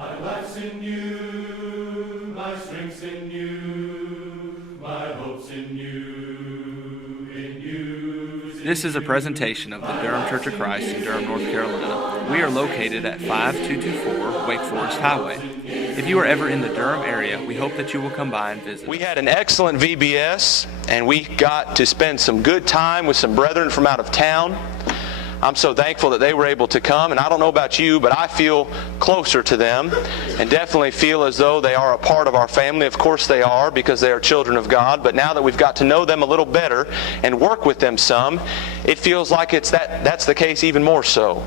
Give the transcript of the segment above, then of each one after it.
My life's in you, my strength's in you, my hope's in you, in you. This is a presentation of the Durham Church of Christ in Durham, North Carolina. We are located at 5224 Wake Forest Highway. If you are ever in the Durham area, we hope that you will come by and visit. We had an excellent VBS, and we got to spend some good time with some brethren from out of town. I'm so thankful that they were able to come, and I don't know about you, but I feel closer to them and definitely feel as though they are a part of our family. Of course they are, because they are children of God, but now that we've got to know them a little better and work with them some, it feels like that's the case even more so.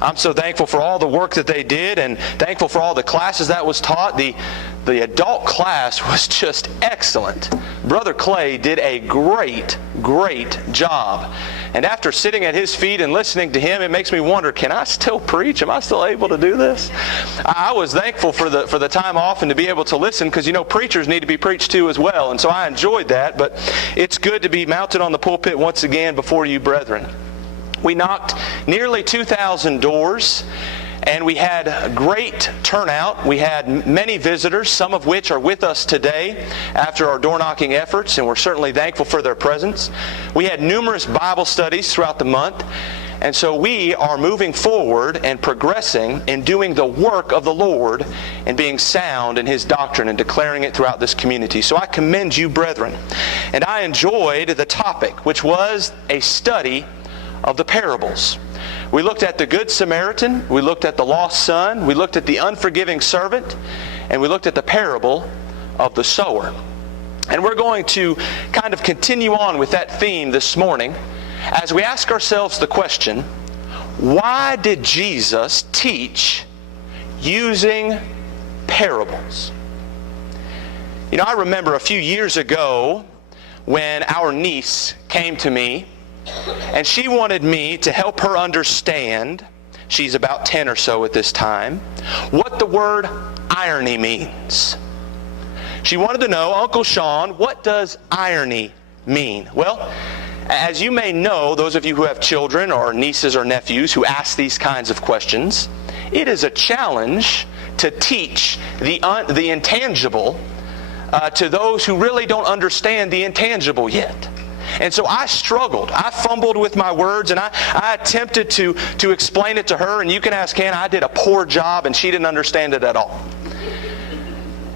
I'm so thankful for all the work that they did and thankful for all the classes that was taught. The adult class was just excellent. Brother Clay did a great job. And after sitting at his feet and listening to him, it makes me wonder, can I still preach? Am I still able to do this? I was thankful for the time off and to be able to listen, because preachers need to be preached to as well. And so I enjoyed that, but it's good to be mounted on the pulpit once again before you brethren. We knocked nearly 2,000 doors, and we had a great turnout. We had many visitors, some of which are with us today after our door knocking efforts, and we're certainly thankful for their presence. We had numerous Bible studies throughout the month, and so we are moving forward and progressing in doing the work of the Lord and being sound in His doctrine and declaring it throughout this community. So I commend you, brethren. And I enjoyed the topic, which was a study of the parables. We looked at the Good Samaritan, we looked at the lost son, we looked at the unforgiving servant, and we looked at the parable of the sower. And we're going to kind of continue on with that theme this morning as we ask ourselves the question, why did Jesus teach using parables? I remember a few years ago when our niece came to me, and she wanted me to help her understand, she's about 10 or so at this time, what the word irony means. She wanted to know, Uncle Sean, what does irony mean? Well, as you may know, those of you who have children or nieces or nephews who ask these kinds of questions, it is a challenge to teach the intangible to those who really don't understand the intangible yet. And so I struggled. I fumbled with my words, and I attempted to explain it to her. And you can ask Hannah, I did a poor job, and she didn't understand it at all.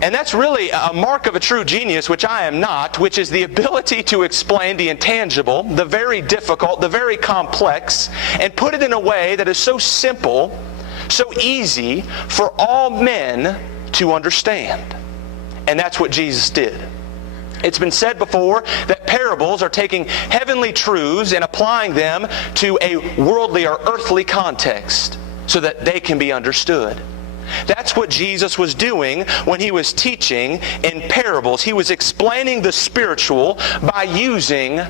And that's really a mark of a true genius, which I am not, which is the ability to explain the intangible, the very difficult, the very complex, and put it in a way that is so simple, so easy for all men to understand. And that's what Jesus did. It's been said before that parables are taking heavenly truths and applying them to a worldly or earthly context so that they can be understood. That's what Jesus was doing when He was teaching in parables. He was explaining the spiritual by using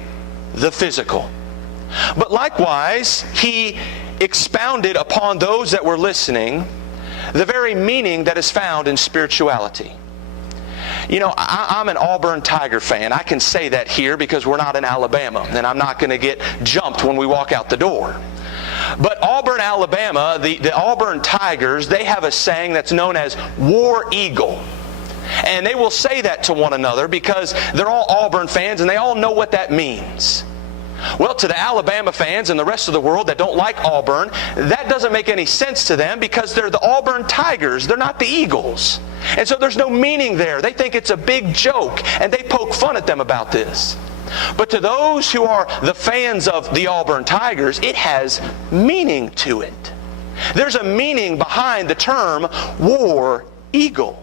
the physical. But likewise, He expounded upon those that were listening the very meaning that is found in spirituality. I'm an Auburn Tiger fan. I can say that here because we're not in Alabama, and I'm not going to get jumped when we walk out the door. But Auburn, Alabama, the Auburn Tigers, they have a saying that's known as War Eagle. And they will say that to one another because they're all Auburn fans and they all know what that means. Well, to the Alabama fans and the rest of the world that don't like Auburn, that doesn't make any sense to them because they're the Auburn Tigers. They're not the Eagles. And so there's no meaning there. They think it's a big joke, and they poke fun at them about this. But to those who are the fans of the Auburn Tigers, it has meaning to it. There's a meaning behind the term War Eagle.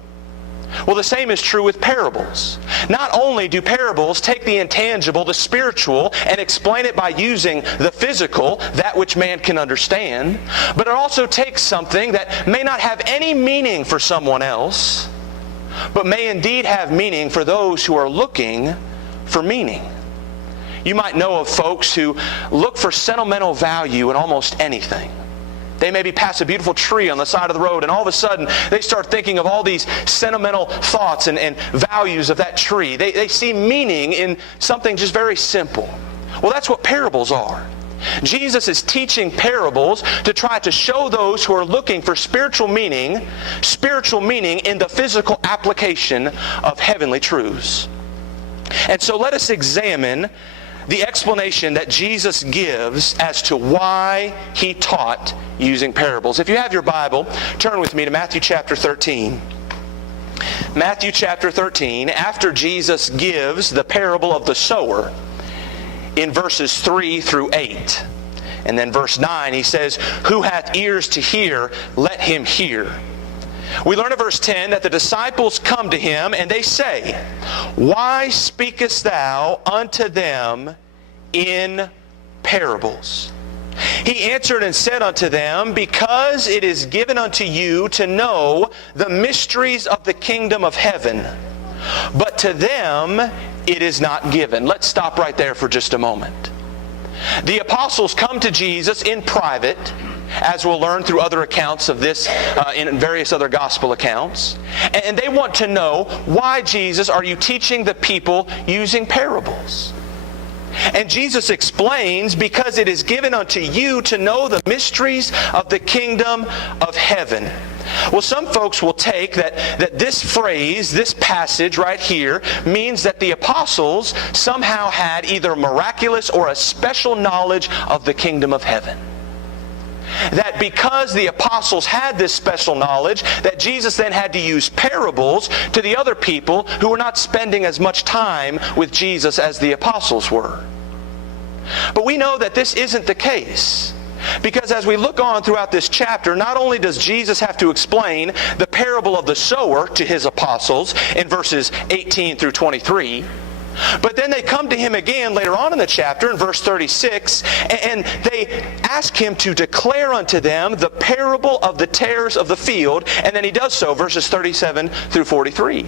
Well, the same is true with parables. Not only do parables take the intangible, the spiritual, and explain it by using the physical, that which man can understand, but it also takes something that may not have any meaning for someone else, but may indeed have meaning for those who are looking for meaning. You might know of folks who look for sentimental value in almost anything. They maybe pass a beautiful tree on the side of the road, and all of a sudden they start thinking of all these sentimental thoughts and values of that tree. They see meaning in something just very simple. Well, that's what parables are. Jesus is teaching parables to try to show those who are looking for spiritual meaning in the physical application of heavenly truths. And so let us examine the explanation that Jesus gives as to why he taught using parables. If you have your Bible, turn with me to Matthew chapter 13. Matthew chapter 13, after Jesus gives the parable of the sower in verses 3 through 8. And then verse 9, he says, "Who hath ears to hear, let him hear." We learn in verse 10 that the disciples come to him and they say, "Why speakest thou unto them in parables?" He answered and said unto them, "Because it is given unto you to know the mysteries of the kingdom of heaven, but to them it is not given." Let's stop right there for just a moment. The apostles come to Jesus in private, as we'll learn through other accounts of this in various other gospel accounts. And they want to know, why, Jesus, are you teaching the people using parables? And Jesus explains, because it is given unto you to know the mysteries of the kingdom of heaven. Well, some folks will take that this phrase, this passage right here, means that the apostles somehow had either miraculous or a special knowledge of the kingdom of heaven. That because the apostles had this special knowledge, that Jesus then had to use parables to the other people who were not spending as much time with Jesus as the apostles were. But we know that this isn't the case. Because as we look on throughout this chapter, not only does Jesus have to explain the parable of the sower to his apostles in verses 18 through 23, but then they come to him again later on in the chapter in verse 36, and they ask him to declare unto them the parable of the tares of the field, and then he does so, verses 37 through 43.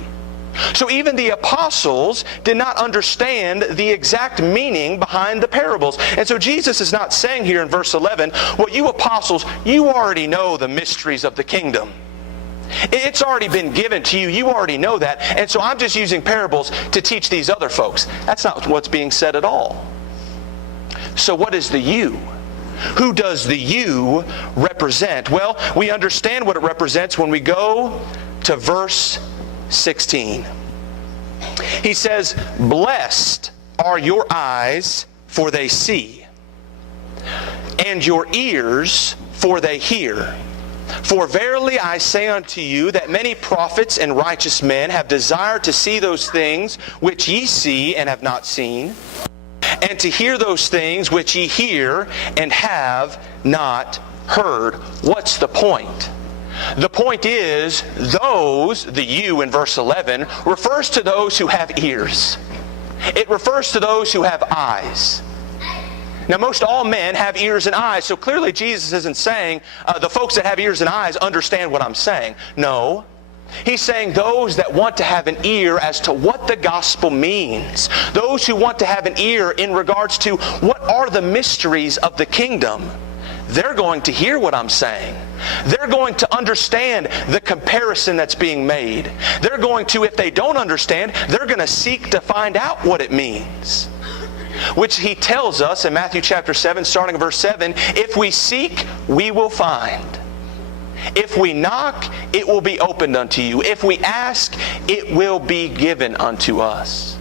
So even the apostles did not understand the exact meaning behind the parables. And so Jesus is not saying here in verse 11, well, you apostles, you already know the mysteries of the kingdom. It's already been given to you. You already know that. And so I'm just using parables to teach these other folks. That's not what's being said at all. So what is the you? Who does the you represent? Well, we understand what it represents when we go to verse 16. He says, "Blessed are your eyes, for they see, and your ears, for they hear. For verily I say unto you that many prophets and righteous men have desired to see those things which ye see and have not seen, and to hear those things which ye hear and have not heard." What's the point? The point is, those, the you in verse 11, refers to those who have ears. It refers to those who have eyes. Now, most all men have ears and eyes, so clearly Jesus isn't saying the folks that have ears and eyes understand what I'm saying. No. He's saying those that want to have an ear as to what the gospel means. Those who want to have an ear in regards to what are the mysteries of the kingdom. They're going to hear what I'm saying. They're going to understand the comparison that's being made. They're going to, if they don't understand, they're going to seek to find out what it means. Which he tells us in Matthew chapter 7, starting in verse 7, if we seek, we will find. If we knock, it will be opened unto you. If we ask, it will be given unto us.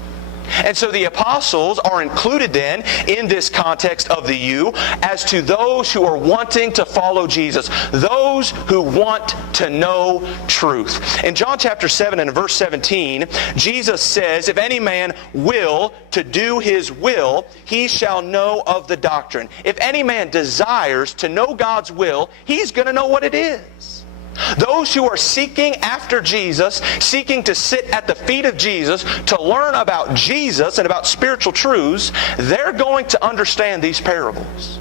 And so the apostles are included then in this context of the you as to those who are wanting to follow Jesus, those who want to know truth. In John chapter 7 and verse 17, Jesus says, if any man will to do his will, he shall know of the doctrine. If any man desires to know God's will, he's going to know what it is. Those who are seeking after Jesus, seeking to sit at the feet of Jesus, to learn about Jesus and about spiritual truths, they're going to understand these parables.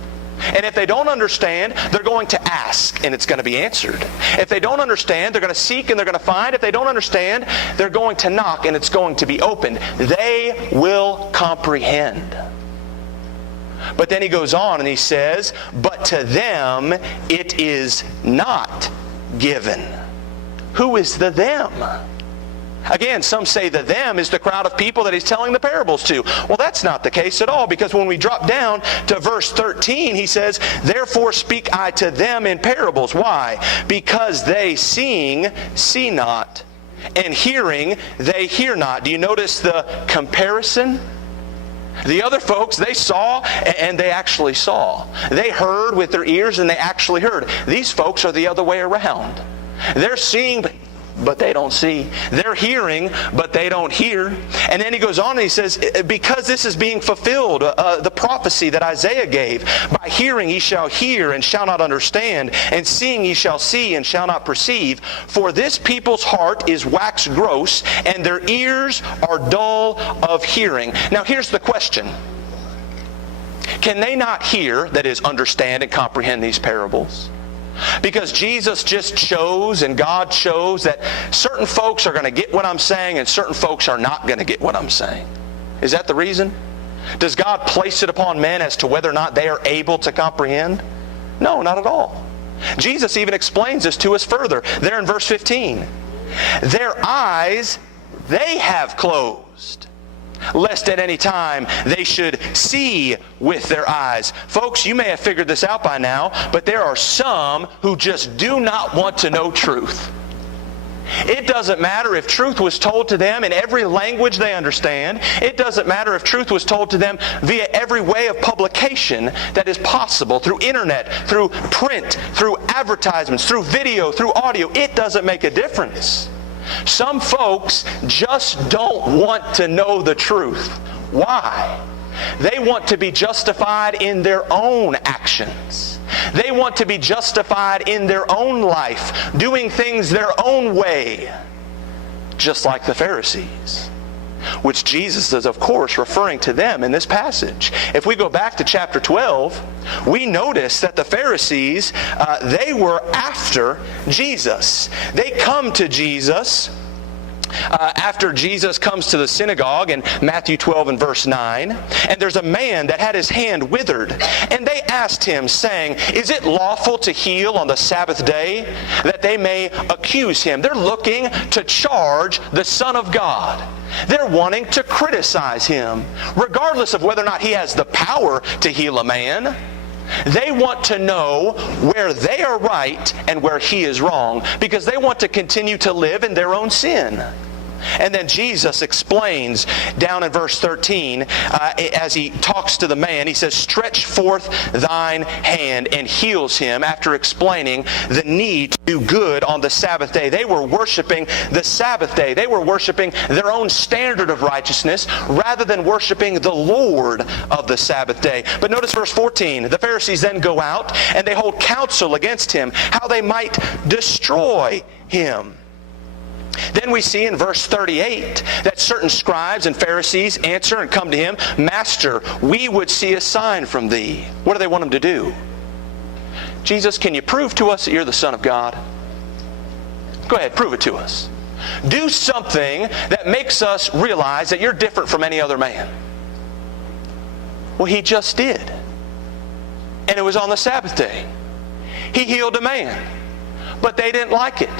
And if they don't understand, they're going to ask, and it's going to be answered. If they don't understand, they're going to seek and they're going to find. If they don't understand, they're going to knock and it's going to be opened. They will comprehend. But then he goes on and he says, but to them it is not given. Who is the them? Again, some say the them is the crowd of people that he's telling the parables to. Well, that's not the case at all, because when we drop down to verse 13, he says, therefore speak I to them in parables. Why? Because they seeing, see not, and hearing, they hear not. Do you notice the comparison? The other folks, they saw and they actually saw. They heard with their ears and they actually heard. These folks are the other way around. They're seeing, but they don't see. They're hearing, but they don't hear. And then he goes on and he says, because this is being fulfilled, the prophecy that Isaiah gave, by hearing ye shall hear and shall not understand, and seeing ye shall see and shall not perceive. For this people's heart is waxed gross, and their ears are dull of hearing. Now here's the question. Can they not hear, that is, understand and comprehend these parables? Because Jesus just chose and God chose that certain folks are going to get what I'm saying and certain folks are not going to get what I'm saying. Is that the reason? Does God place it upon men as to whether or not they are able to comprehend? No, not at all. Jesus even explains this to us further. There in verse 15. Their eyes they have closed, lest at any time they should see with their eyes. Folks, you may have figured this out by now, but there are some who just do not want to know truth. It doesn't matter if truth was told to them in every language they understand. It doesn't matter if truth was told to them via every way of publication that is possible, through internet, through print, through advertisements, through video, through audio. It doesn't make a difference. Some folks just don't want to know the truth. Why? They want to be justified in their own actions. They want to be justified in their own life, doing things their own way, just like the Pharisees, which Jesus is, of course, referring to them in this passage. If we go back to chapter 12, we notice that the Pharisees, they were after Jesus. They come to Jesus after Jesus comes to the synagogue in Matthew 12 and verse 9, and there's a man that had his hand withered, and they asked him, saying, is it lawful to heal on the Sabbath day? That they may accuse him. They're looking to charge the Son of God. They're wanting to criticize him, regardless of whether or not he has the power to heal a man. They want to know where they are right and where he is wrong, because they want to continue to live in their own sin. And then Jesus explains down in verse 13, as he talks to the man, he says, stretch forth thine hand, and heals him, after explaining the need to do good on the Sabbath day. They were worshiping the Sabbath day. They were worshiping their own standard of righteousness rather than worshiping the Lord of the Sabbath day. But notice verse 14. The Pharisees then go out and they hold counsel against him, how they might destroy him. Then we see in verse 38 that certain scribes and Pharisees answer and come to him, Master, we would see a sign from thee. What do they want him to do? Jesus, can you prove to us that you're the Son of God? Go ahead, prove it to us. Do something that makes us realize that you're different from any other man. Well, he just did. And it was on the Sabbath day. He healed a man. But they didn't like it.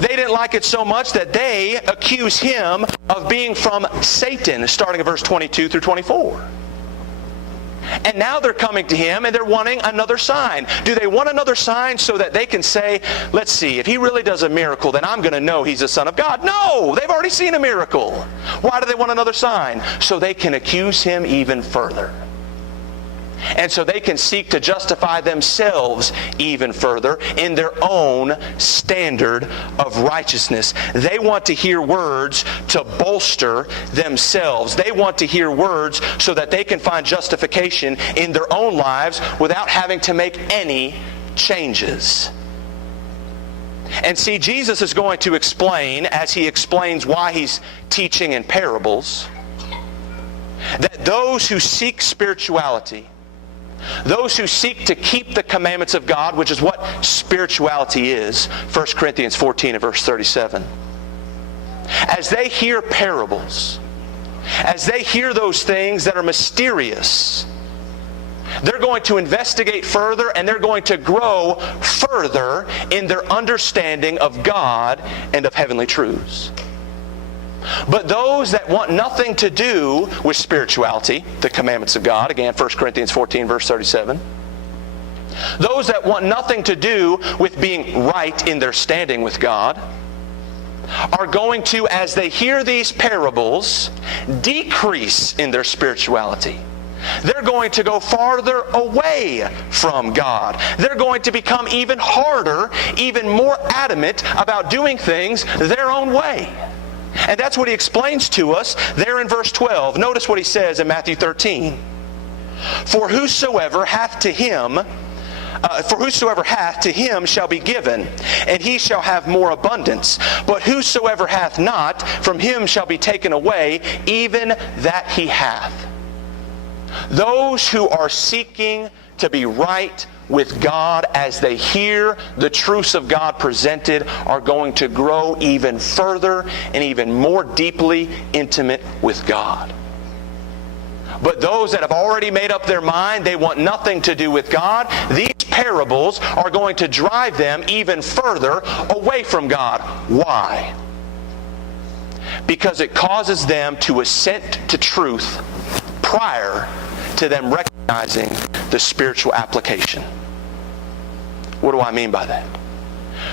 They didn't like it so much that they accuse him of being from Satan, starting at verse 22 through 24. And now they're coming to him and they're wanting another sign. Do they want another sign so that they can say, let's see, if he really does a miracle, then I'm going to know he's the Son of God? No! They've already seen a miracle. Why do they want another sign? So they can accuse him even further. And so they can seek to justify themselves even further in their own standard of righteousness. They want to hear words to bolster themselves. They want to hear words so that they can find justification in their own lives without having to make any changes. And see, Jesus is going to explain, as he explains why he's teaching in parables, that those who seek spirituality, those who seek to keep the commandments of God, which is what spirituality is, 1 Corinthians 14 and verse 37. As they hear parables, as they hear those things that are mysterious, they're going to investigate further and they're going to grow further in their understanding of God and of heavenly truths. But those that want nothing to do with spirituality, the commandments of God, again, 1 Corinthians 14, verse 37, those that want nothing to do with being right in their standing with God, are going to, as they hear these parables, decrease in their spirituality. They're going to go farther away from God. They're going to become even harder, even more adamant about doing things their own way. And that's what he explains to us there in verse 12. Notice what he says in Matthew 13. For whosoever hath, to him shall be given, and he shall have more abundance. But whosoever hath not, from him shall be taken away even that he hath. Those who are seeking to be right with God as they hear the truths of God presented are going to grow even further and even more deeply intimate with God. But those that have already made up their mind, they want nothing to do with God, these parables are going to drive them even further away from God. Why? Because it causes them to assent to truth prior to them recognizing the spiritual application. What do I mean by that?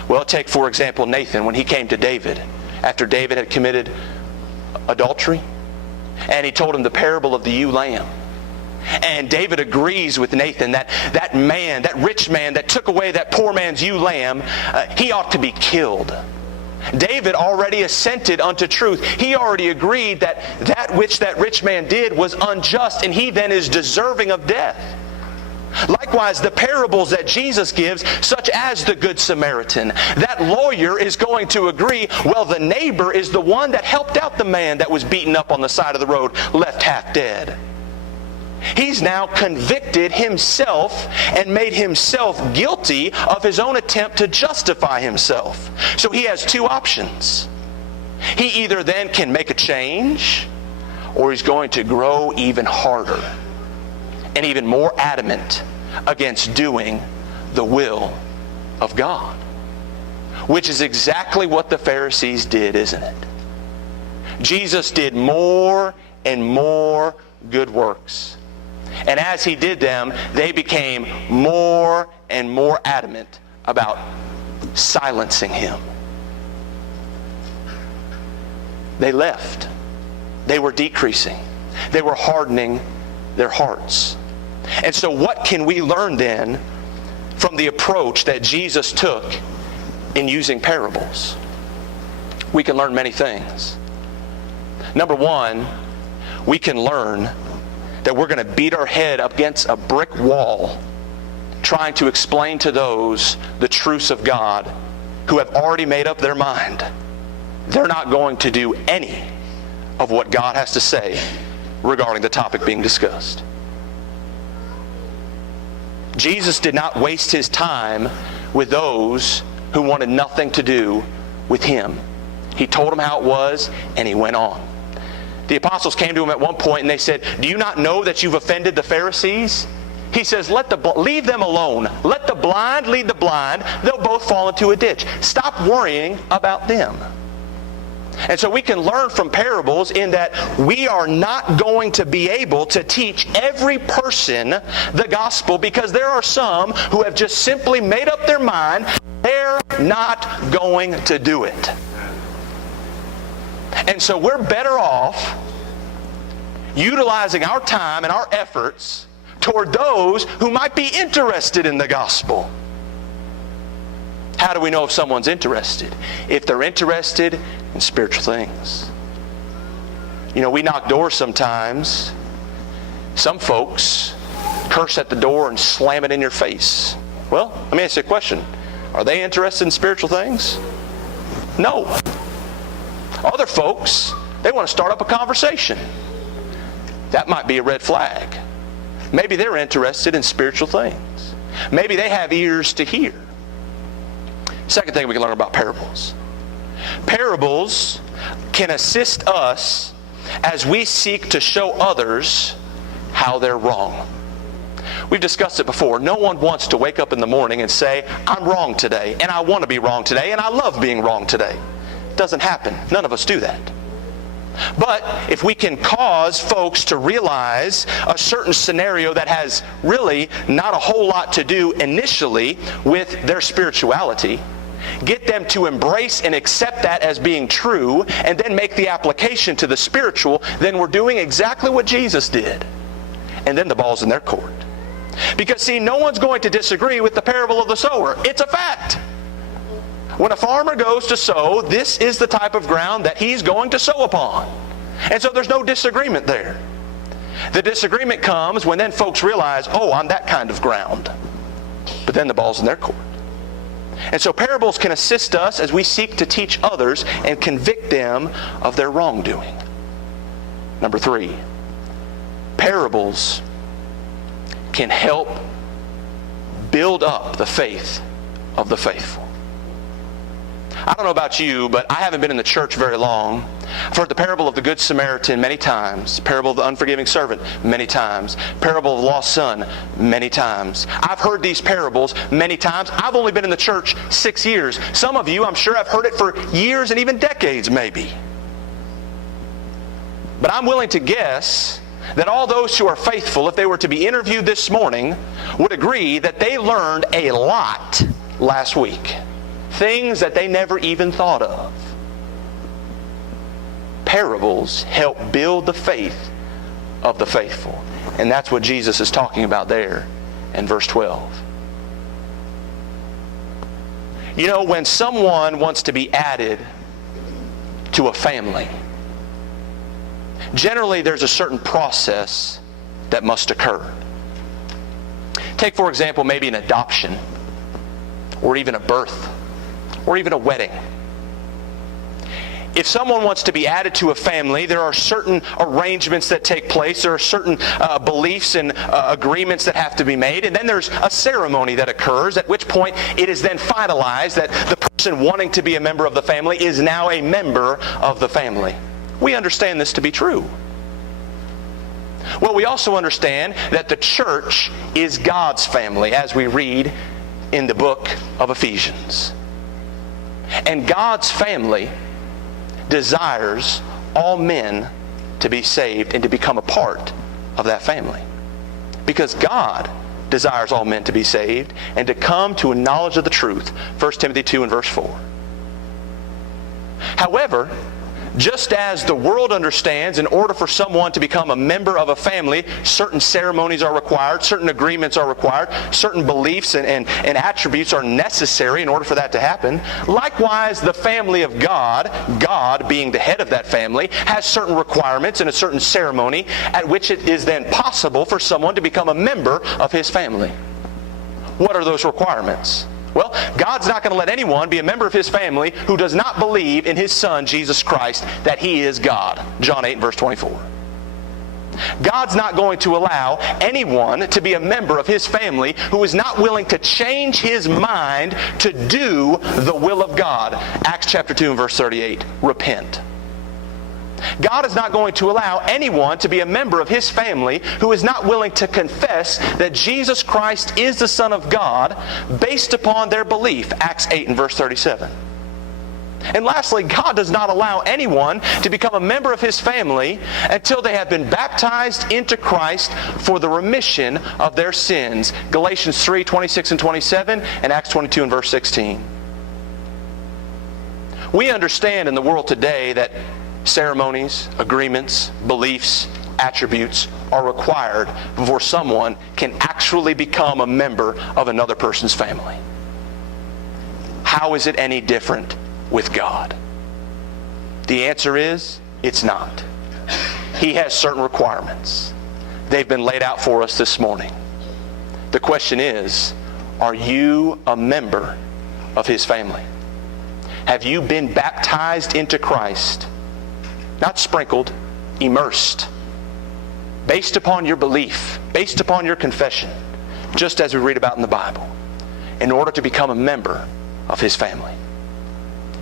Well, take for example Nathan when he came to David after David had committed adultery, and he told him the parable of the ewe lamb. And David agrees with Nathan that rich man that took away that poor man's ewe lamb, he ought to be killed. David already assented unto truth. He already agreed that which that rich man did was unjust, and he then is deserving of death. Likewise, the parables that Jesus gives, such as the Good Samaritan, that lawyer is going to agree, well, the neighbor is the one that helped out the man that was beaten up on the side of the road, left half dead. He's now convicted himself and made himself guilty of his own attempt to justify himself. So he has two options. He either then can make a change, or he's going to grow even harder and even more adamant against doing the will of God. Which is exactly what the Pharisees did, isn't it? Jesus did more and more good works. And as he did them, they became more and more adamant about silencing him. They left. They were decreasing. They were hardening their hearts. And so what can we learn then from the approach that Jesus took in using parables? We can learn many things. Number one, we can learn that we're going to beat our head up against a brick wall trying to explain to those the truths of God who have already made up their mind. They're not going to do any of what God has to say regarding the topic being discussed. Jesus did not waste his time with those who wanted nothing to do with him. He told them how it was, and he went on. The apostles came to him at one point and they said, do you not know that you've offended the Pharisees? He says, leave them alone. Let the blind lead the blind. They'll both fall into a ditch. Stop worrying about them. And so we can learn from parables in that we are not going to be able to teach every person the gospel, because there are some who have just simply made up their mind they're not going to do it. And so we're better off utilizing our time and our efforts toward those who might be interested in the gospel. How do we know if someone's interested? If they're interested in spiritual things. You know, we knock doors sometimes. Some folks curse at the door and slam it in your face. Well, let me ask you a question. Are they interested in spiritual things? No. Other folks, they want to start up a conversation. That might be a red flag. Maybe they're interested in spiritual things. Maybe they have ears to hear. Second thing we can learn about parables. Parables can assist us as we seek to show others how they're wrong. We've discussed it before. No one wants to wake up in the morning and say, I'm wrong today, and I want to be wrong today, and I love being wrong today. It doesn't happen. None of us do that. But if we can cause folks to realize a certain scenario that has really not a whole lot to do initially with their spirituality, get them to embrace and accept that as being true, and then make the application to the spiritual, then we're doing exactly what Jesus did. And then the ball's in their court. Because see, no one's going to disagree with the parable of the sower. It's a fact. When a farmer goes to sow, this is the type of ground that he's going to sow upon. And so there's no disagreement there. The disagreement comes when then folks realize, oh, I'm that kind of ground. But then the ball's in their court. And so parables can assist us as we seek to teach others and convict them of their wrongdoing. Number 3, parables can help build up the faith of the faithful. I don't know about you, but I haven't been in the church very long. I've heard the parable of the Good Samaritan many times, parable of the unforgiving servant many times, parable of the lost son many times. I've heard these parables many times. I've only been in the church 6 years. Some of you, I'm sure, have heard it for years and even decades maybe. But I'm willing to guess that all those who are faithful, if they were to be interviewed this morning, would agree that they learned a lot last week. Things that they never even thought of. Parables help build the faith of the faithful. And that's what Jesus is talking about there in verse 12. You know, when someone wants to be added to a family, generally there's a certain process that must occur. Take, for example, maybe an adoption, or even a birth, or even a wedding. If someone wants to be added to a family, there are certain arrangements that take place. There are certain beliefs and agreements that have to be made. And then there's a ceremony that occurs, at which point it is then finalized that the person wanting to be a member of the family is now a member of the family. We understand this to be true. Well, we also understand that the church is God's family, as we read in the book of Ephesians. And God's family desires all men to be saved and to become a part of that family. Because God desires all men to be saved and to come to a knowledge of the truth. 1 Timothy 2 and verse 4. However, just as the world understands, in order for someone to become a member of a family, certain ceremonies are required, certain agreements are required, certain beliefs and attributes are necessary in order for that to happen. Likewise, the family of God, God being the head of that family, has certain requirements and a certain ceremony at which it is then possible for someone to become a member of His family. What are those requirements? Well, God's not going to let anyone be a member of His family who does not believe in His Son, Jesus Christ, that He is God. John 8, verse 24. God's not going to allow anyone to be a member of His family who is not willing to change his mind to do the will of God. Acts chapter 2 and verse 38. Repent. God is not going to allow anyone to be a member of His family who is not willing to confess that Jesus Christ is the Son of God based upon their belief. Acts 8 and verse 37. And lastly, God does not allow anyone to become a member of His family until they have been baptized into Christ for the remission of their sins. Galatians 3, 26 and 27 and Acts 22 and verse 16. We understand in the world today that ceremonies, agreements, beliefs, attributes are required before someone can actually become a member of another person's family. How is it any different with God? The answer is, it's not. He has certain requirements. They've been laid out for us this morning. The question is, are you a member of His family? Have you been baptized into Christ? Not sprinkled, immersed, based upon your belief, based upon your confession, just as we read about in the Bible, in order to become a member of His family.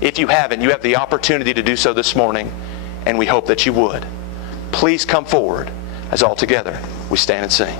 If you haven't, you have the opportunity to do so this morning, and we hope that you would. Please come forward as all together we stand and sing.